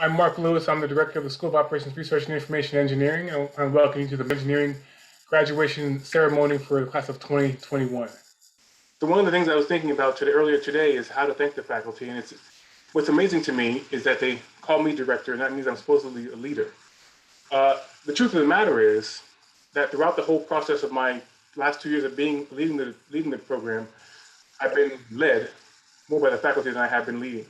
I'm Mark Lewis. I'm the Director of the School of Operations Research and Information Engineering, and I'm welcoming you to the engineering graduation ceremony for the class of 2021. So one of the things I was thinking about earlier today is how to thank the faculty, and what's amazing to me is that they call me director, and that means I'm supposedly a leader. The truth of the matter is that throughout the whole process of my last 2 years of leading the program, I've been led more by the faculty than I have been leading.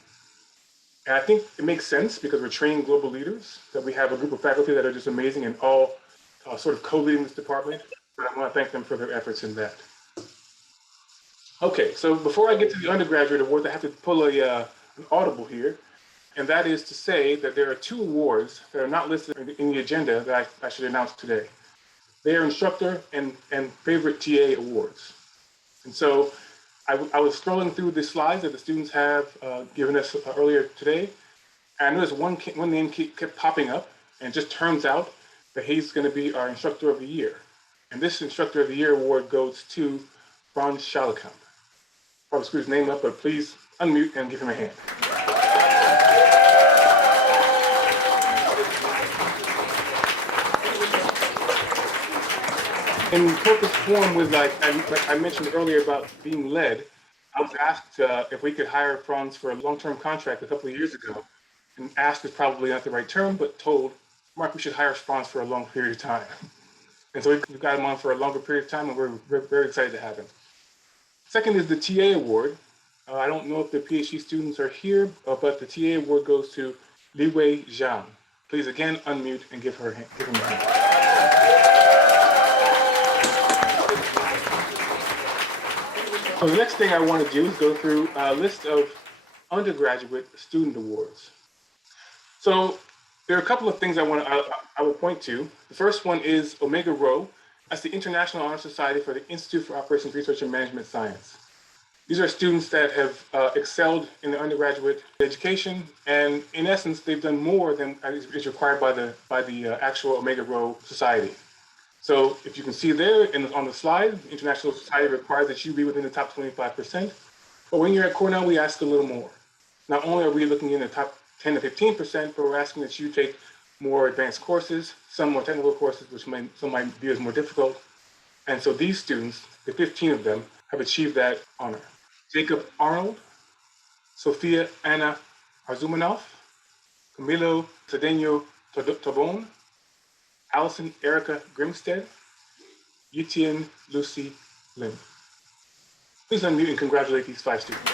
And I think it makes sense because we're training global leaders, that we have a group of faculty that are just amazing and all sort of co-leading this department. But I want to thank them for their efforts in that. Okay, so before I get to the undergraduate awards, I have to pull an audible here. And that is to say that there are 2 awards that are not listed in the agenda that I should announce today. They are Instructor and Favorite TA awards. And so I was scrolling through the slides that the students have given us earlier today, and I noticed one name kept popping up, and it just turns out that he's going to be our Instructor of the Year. And this Instructor of the Year award goes to Franz Schallekamp. Probably screw his name up, but please unmute and give him a hand. In purpose form, with like I mentioned earlier about being led, I was asked if we could hire Franz for a long-term contract a couple of years ago. And asked is probably not the right term, but told, Mark, we should hire Franz for a long period of time. And so we've got him on for a longer period of time, and we're very excited to have him. Second is the TA award. I don't know if the PhD students are here, but the TA award goes to Liwei Zhang. Please again unmute and give him a hand. So the next thing I want to do is go through a list of undergraduate student awards. So there are a couple of things I will point to. The first one is Omega Rho. That's the International Honor Society for the Institute for Operations Research and Management Science. These are students that have excelled in the undergraduate education, and in essence, they've done more than is required by the actual Omega Rho Society. So if you can see there on the slide, the International Society requires that you be within the top 25%. But when you're at Cornell, we ask a little more. Not only are we looking in the top 10 to 15%, but we're asking that you take more advanced courses, some more technical courses, which some might view as more difficult. And so these students, the 15 of them, have achieved that honor. Jacob Arnold, Sophia Anna Arzumanov, Camilo Cedeno Tabon, Allison Erica Grimstead, Yutian Lucy Lin. Please unmute and congratulate these 5 students.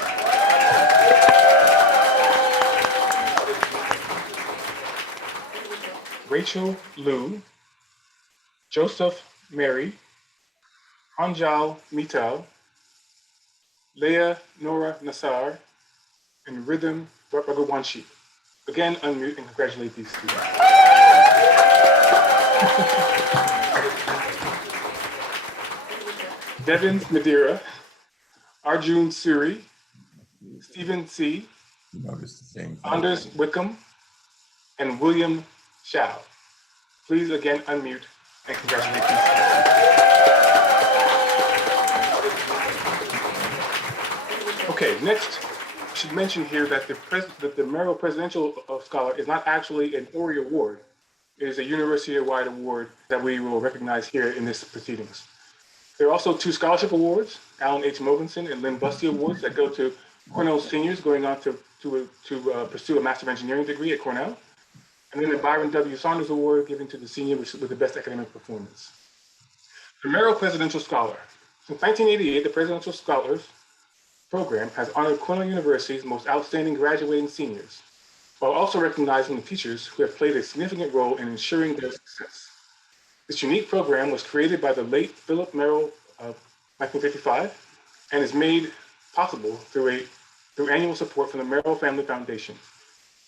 Rachel Liu, Joseph Mary, Anjal Mittal, Leah Nora Nassar, and Rhythm Ragawanshi. Again, unmute and congratulate these students. Devin Madeira, Arjun Suri, Stephen C., Anders Wickham, and William Shao. Please again unmute and congratulate these students. Okay, next, I should mention here that the Merrill Presidential Scholar is not actually an ORIE award. It is a university-wide award that we will recognize here in this proceedings. There are also 2 scholarship awards, Alan H. Mogensen and Lynn Busty awards, that go to Cornell seniors going on to pursue a Master of Engineering degree at Cornell. And then the Byron W. Saunders Award given to the senior with the best academic performance. The Merrill Presidential Scholar. Since 1988, the Presidential Scholars Program has honored Cornell University's most outstanding graduating seniors, while also recognizing the teachers who have played a significant role in ensuring their success. This unique program was created by the late Philip Merrill of 1955 and is made possible through annual support from the Merrill Family Foundation.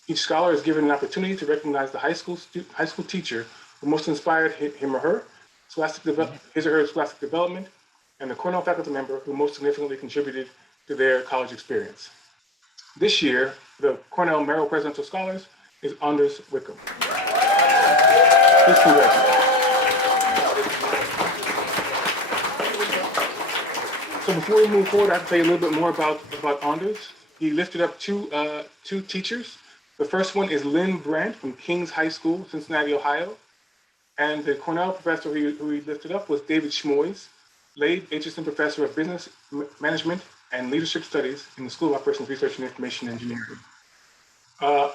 Each scholar is given an opportunity to recognize the high school teacher who most inspired him or her, his or her scholastic development, and the Cornell faculty member who most significantly contributed to their college experience. This year, the Cornell Merrill Presidential Scholars is Anders Wickham. Please congratulate. So before we move forward, I have to tell you a little bit more about Anders. He lifted up two teachers The first one is Lynn Brandt from King's High School, Cincinnati, Ohio. And the Cornell professor who he lifted up was David Schmoys, Lade Aitchison Professor of Business Management and Leadership Studies in the School of Operations Research and Information Engineering.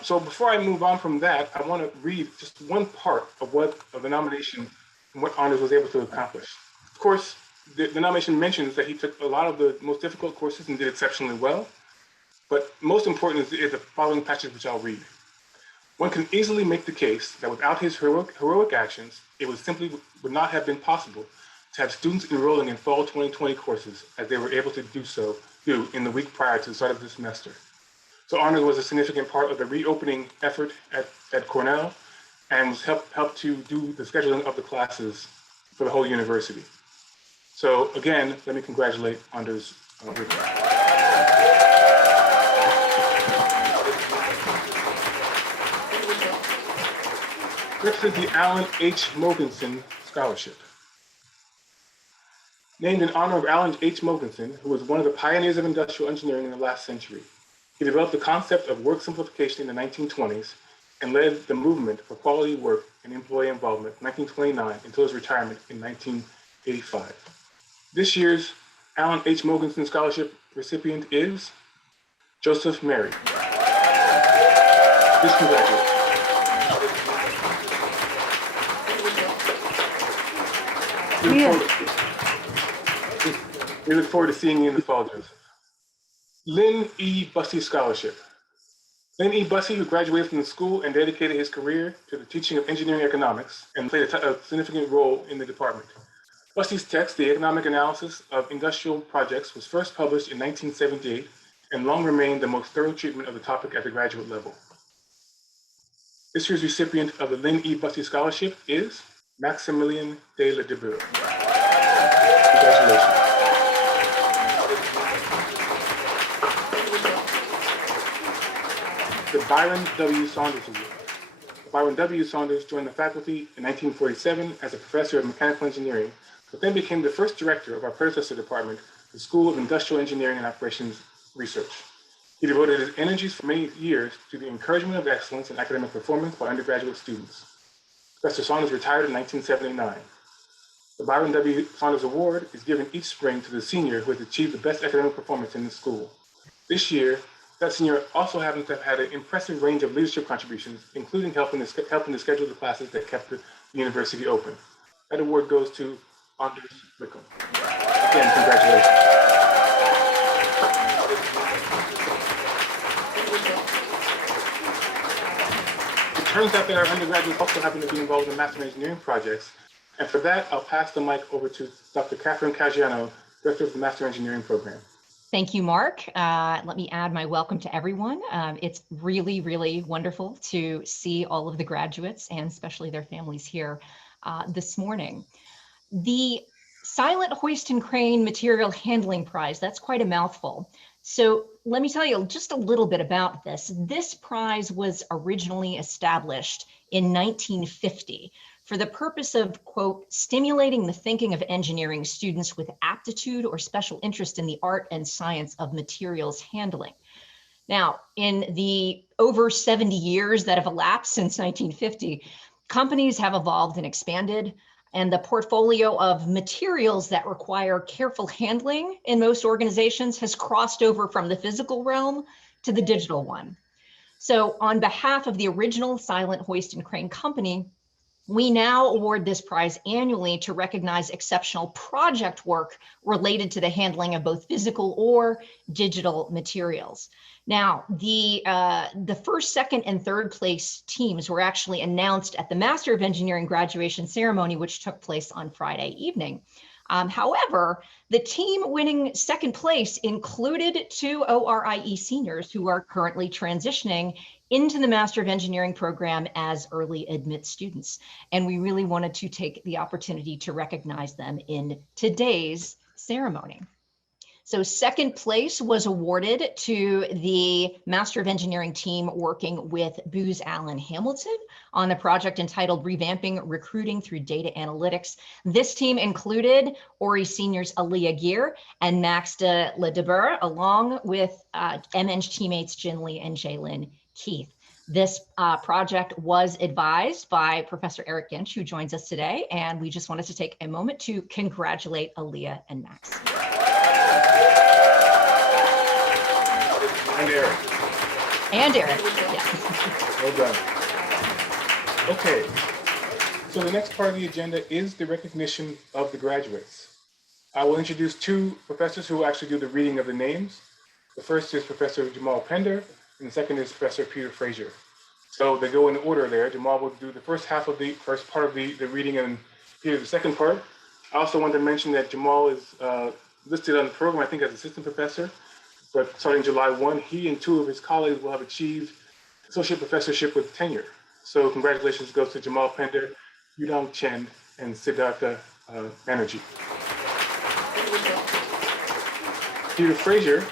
So before I move on from that, I want to read just one part of the nomination and what Anders was able to accomplish. Of course, the nomination mentions that he took a lot of the most difficult courses and did exceptionally well. But most important is the following passage, which I'll read. One can easily make the case that without his heroic actions, it would not have been possible to have students enrolling in fall 2020 courses as they were able to do in the week prior to the start of the semester. So Anders was a significant part of the reopening effort at Cornell and was helped to do the scheduling of the classes for the whole university. So again, let me congratulate Anders. Next is the Alan H. Mogensen Scholarship. Named in honor of Alan H. Mogensen, who was one of the pioneers of industrial engineering in the last century. He developed the concept of work simplification in the 1920s and led the movement for quality work and employee involvement from 1929 until his retirement in 1985. This year's Alan H. Mogensen Scholarship recipient is Joseph Mary. Please congratulate. We look forward to seeing you in the fall, Joseph. Lynn E. Bussey Scholarship. Lynn E. Bussey, who graduated from the school and dedicated his career to the teaching of engineering economics and played a significant role in the department. Bussey's text, The Economic Analysis of Industrial Projects, was first published in 1978 and long remained the most thorough treatment of the topic at the graduate level. This year's recipient of the Lynn E. Bussey Scholarship is Maximilien de la Deburg. Congratulations. The Byron W. Saunders Award. Byron W. Saunders joined the faculty in 1947 as a professor of mechanical engineering, but then became the first director of our predecessor department, the School of Industrial Engineering and Operations Research. He devoted his energies for many years to the encouragement of excellence in academic performance by undergraduate students. Professor Saunders retired in 1979. The Byron W. Saunders Award is given each spring to the senior who has achieved the best academic performance in the school. This year, that senior also happens to have had an impressive range of leadership contributions, including helping to schedule the classes that kept the university open. That award goes to Anders Wickham. Again, congratulations. It turns out that our undergraduates also happen to be involved in master engineering projects. And for that, I'll pass the mic over to Dr. Catherine Caggiano, Director of the Master Engineering Program. Thank you, Mark. Let me add my welcome to everyone. It's really, really wonderful to see all of the graduates and especially their families here this morning. The Silent Hoist and Crane Material Handling Prize, that's quite a mouthful. So let me tell you just a little bit about this. This prize was originally established in 1950 for the purpose of, quote, stimulating the thinking of engineering students with aptitude or special interest in the art and science of materials handling. Now, in the over 70 years that have elapsed since 1950, companies have evolved and expanded, and the portfolio of materials that require careful handling in most organizations has crossed over from the physical realm to the digital one. So on behalf of the original Silent Hoist and Crane Company, we now award this prize annually to recognize exceptional project work related to the handling of both physical or digital materials. Now, the first, second, and third place teams were actually announced at the Master of Engineering graduation ceremony, which took place on Friday evening. However, the team winning second place included two ORIE seniors who are currently transitioning into the Master of Engineering program as early admit students. And we really wanted to take the opportunity to recognize them in today's ceremony. So second place was awarded to the Master of Engineering team working with Booz Allen Hamilton on the project entitled Revamping Recruiting Through Data Analytics. This team included ORIE seniors Aaliyah Gear and Max de la Deburg, along with MN's teammates Jin Lee and Jaylyn Keith. This project was advised by Professor Eric Ginch, who joins us today, and we just wanted to take a moment to congratulate Aaliyah and Max. And Eric. And Eric, yes. Well done. Okay, so the next part of the agenda is the recognition of the graduates. I will introduce two professors who will actually do the reading of the names. The first is Professor Jamal Pender, and the second is Professor Peter Frazier. So they go in order there. Jamal will do the first part of the reading, and Peter the second part. I also want to mention that Jamal is listed on the program, I think, as assistant professor, but starting July 1, he and two of his colleagues will have achieved associate professorship with tenure. So congratulations goes to Jamal Pender, Yudong Chen, and Siddhartha Banerjee. Peter Frazier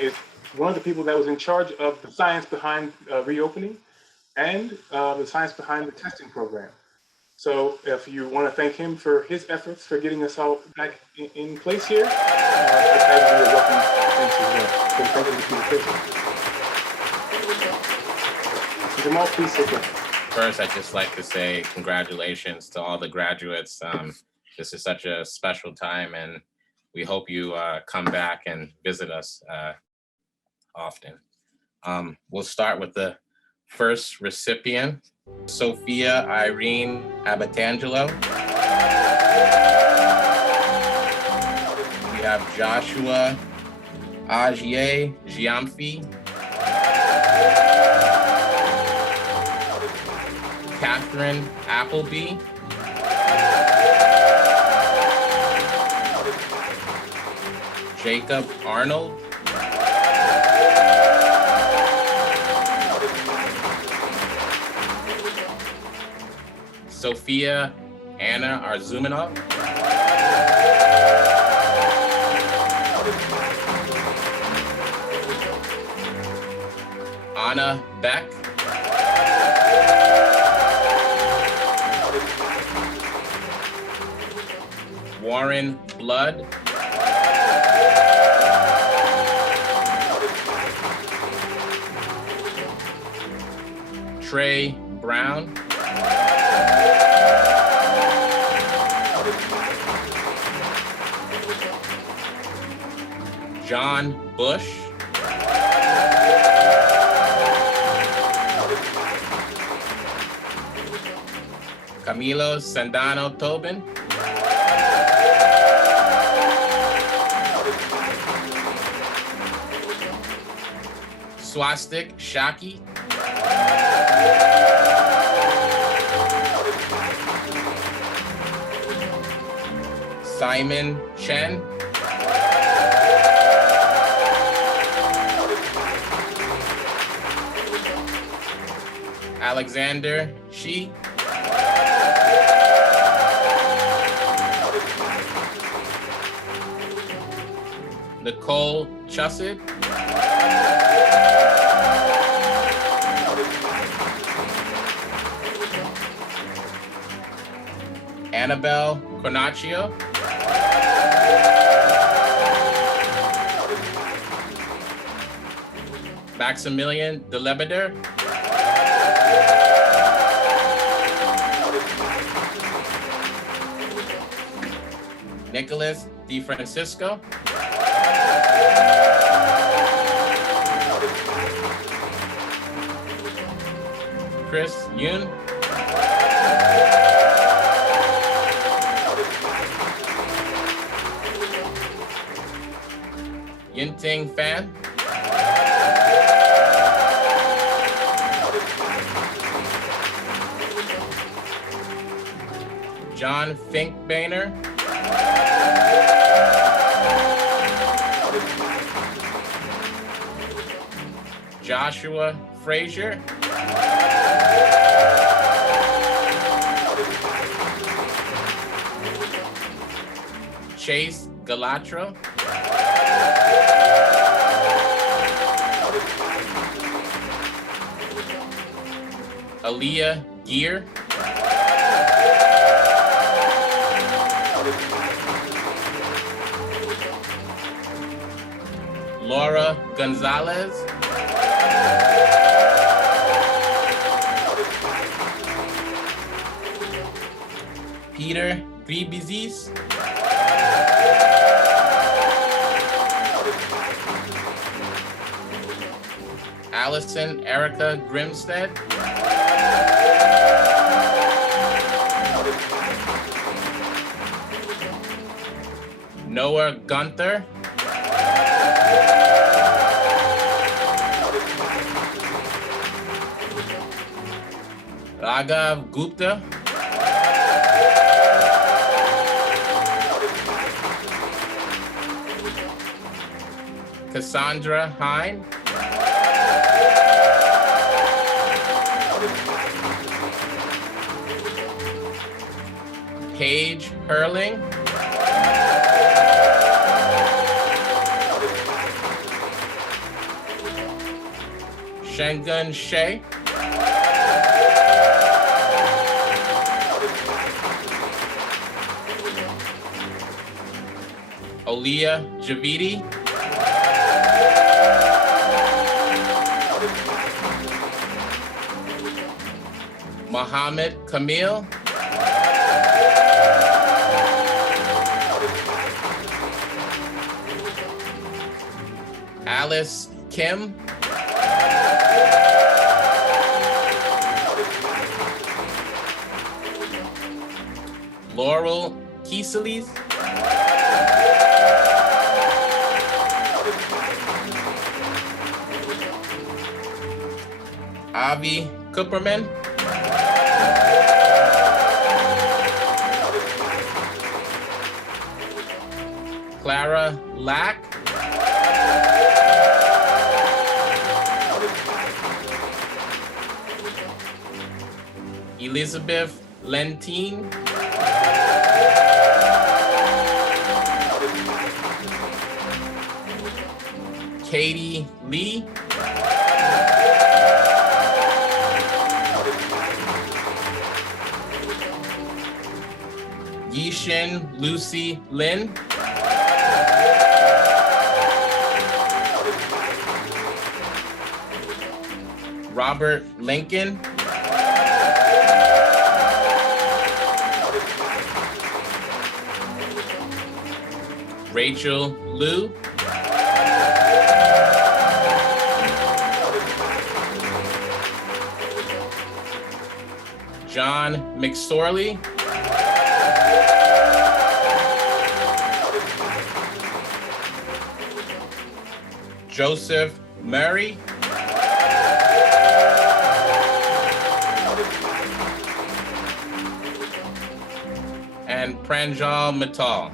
is one of the people that was in charge of the science behind reopening and the science behind the testing program. So if you want to thank him for his efforts for getting us all back in place here, that would be a welcome thanks as well. So thank you to Peter Frazier. Jamal, please sit down. First, I'd just like to say congratulations to all the graduates. This is such a special time, and we hope you come back and visit us often. We'll start with the first recipient, Sophia Irene Habitangelo. We have Joshua Agier Giamfi. Catherine Appleby. Jacob Arnold. Sophia Anna Arzumanov. Anna Beck. Warren Blood. Trey Brown. John Bush. Camilo Sandano Tobin. Swastik Shaki. Simon Chen. Alexander Shi. Nicole Chusset. Annabelle Cornacchio. Maximilian Delebeder. Nicholas DeFrancisco. Chris Yoon. Yinting Fan. John Fink Boehner. Joshua Frazier. Chase Galatro. Aaliyah Gear. Laura Gonzalez. Peter Gribizis. Allison Erica Grimstead. Noah Gunther. Raghav Gupta. Cassandra Hine. Paige Hurling. Shengun Shea. Olia Javidi. Mohammed Kamil. Alice Kim. Laurel Kieselis. Avi Kupperman. Clara Lack. Elizabeth Lentine. Katie Lee. Yishin Lucy Lin. Robert Lincoln. Rachel Liu. John McSorley. Joseph Murray. And Pranjal Mittal.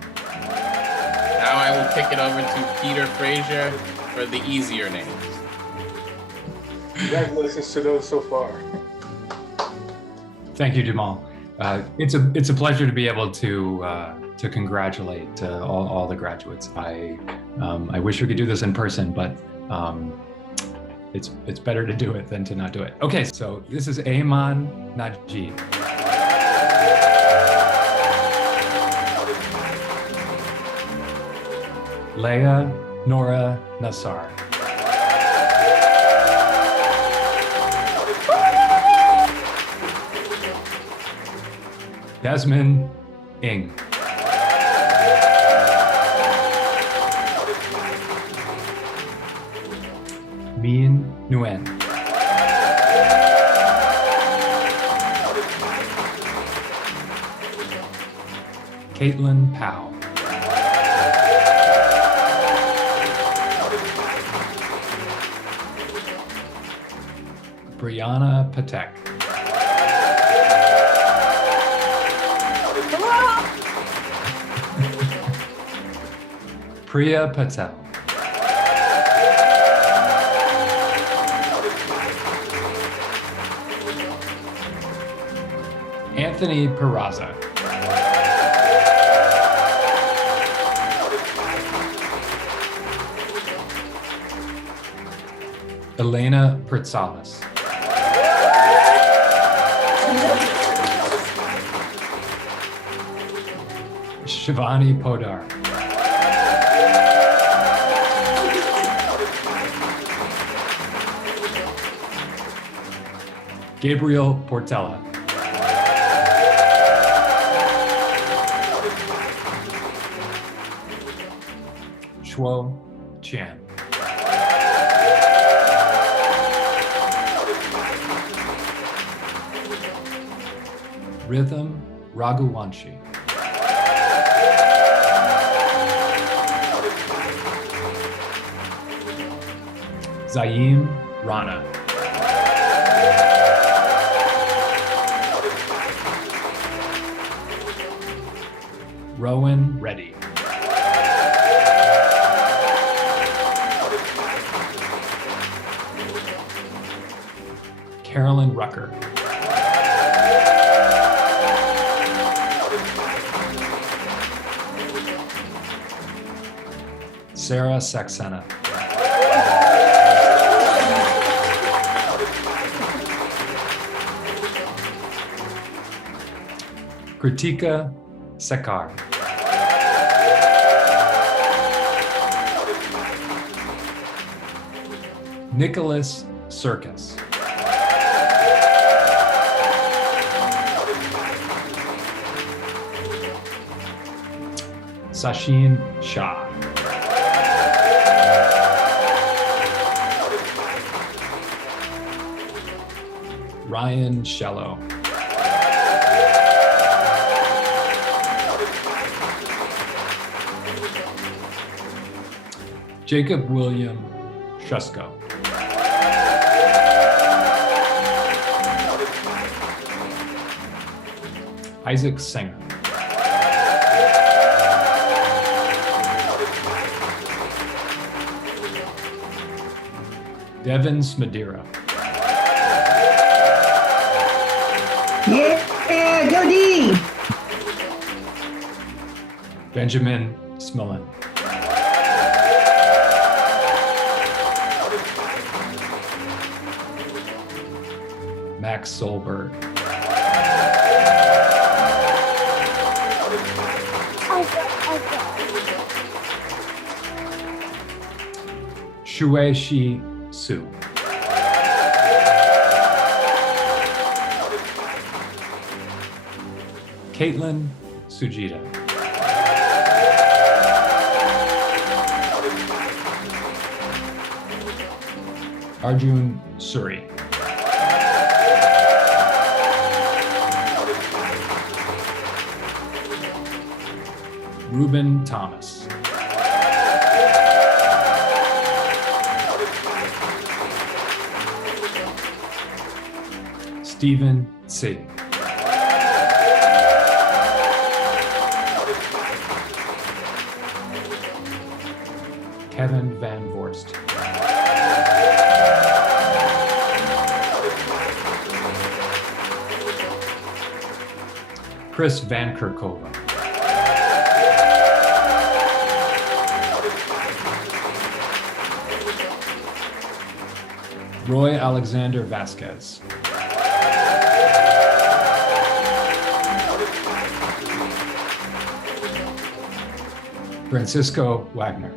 Now I will kick it over to Peter Frazier for the easier names. Congratulations to those so far. Thank you, Jamal. It's a pleasure to be able to congratulate all the graduates. I wish we could do this in person, but it's better to do it than to not do it. Okay, so this is Ayman Najib. Leah Nora Nassar. Desmond Ng. Min Nguyen. Caitlin Powell. Brianna Patek. Priya Patel. Anthony Peraza. Elena Pritsalis. Shivani Podar. Gabriel Portella. Shuo Qian. Rhythm Raghuvanshi. Zaim Rana. Rowan Reddy. Carolyn Rucker. Sarah Saxena. Kritika Sekar. Nicholas Circus. Sachin Shah. Ryan Shello. Jacob William Shusko. Isaac Singer. Devin Smadira. Yeah, go D! Benjamin Smillen. Max Solberg. Shui Shi Su. Caitlin Sujita. Arjun Suri. Ruben Thomas. Stephen C. Kevin Van Vorst. Chris Van Kerkova. Roy Alexander Vasquez. Francisco Wagner.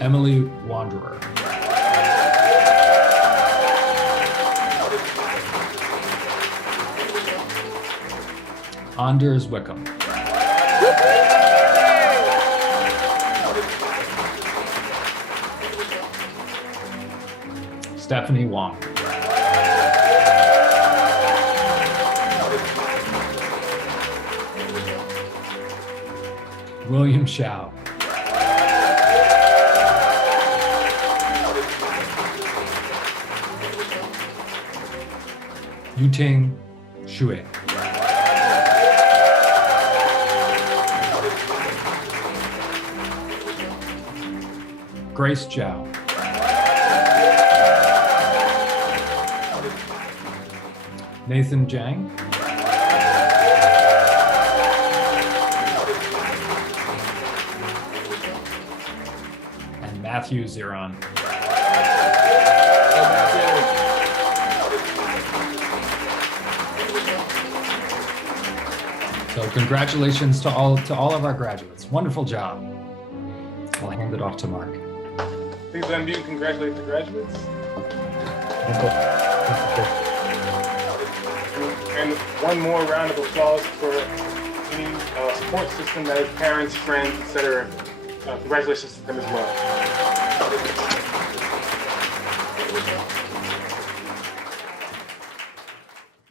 Emily Wanderer. Anders Wickham. Stephanie Wong. William Shao. Yuting Shui. Grace Zhao. Nathan Jang. And Matthew Ziron. So congratulations to all of our graduates. Wonderful job. I'll hand it off to Mark. Please unmute and congratulate the graduates. And then one more round of applause for any support system, that is parents, friends, etc. Congratulations to them as well.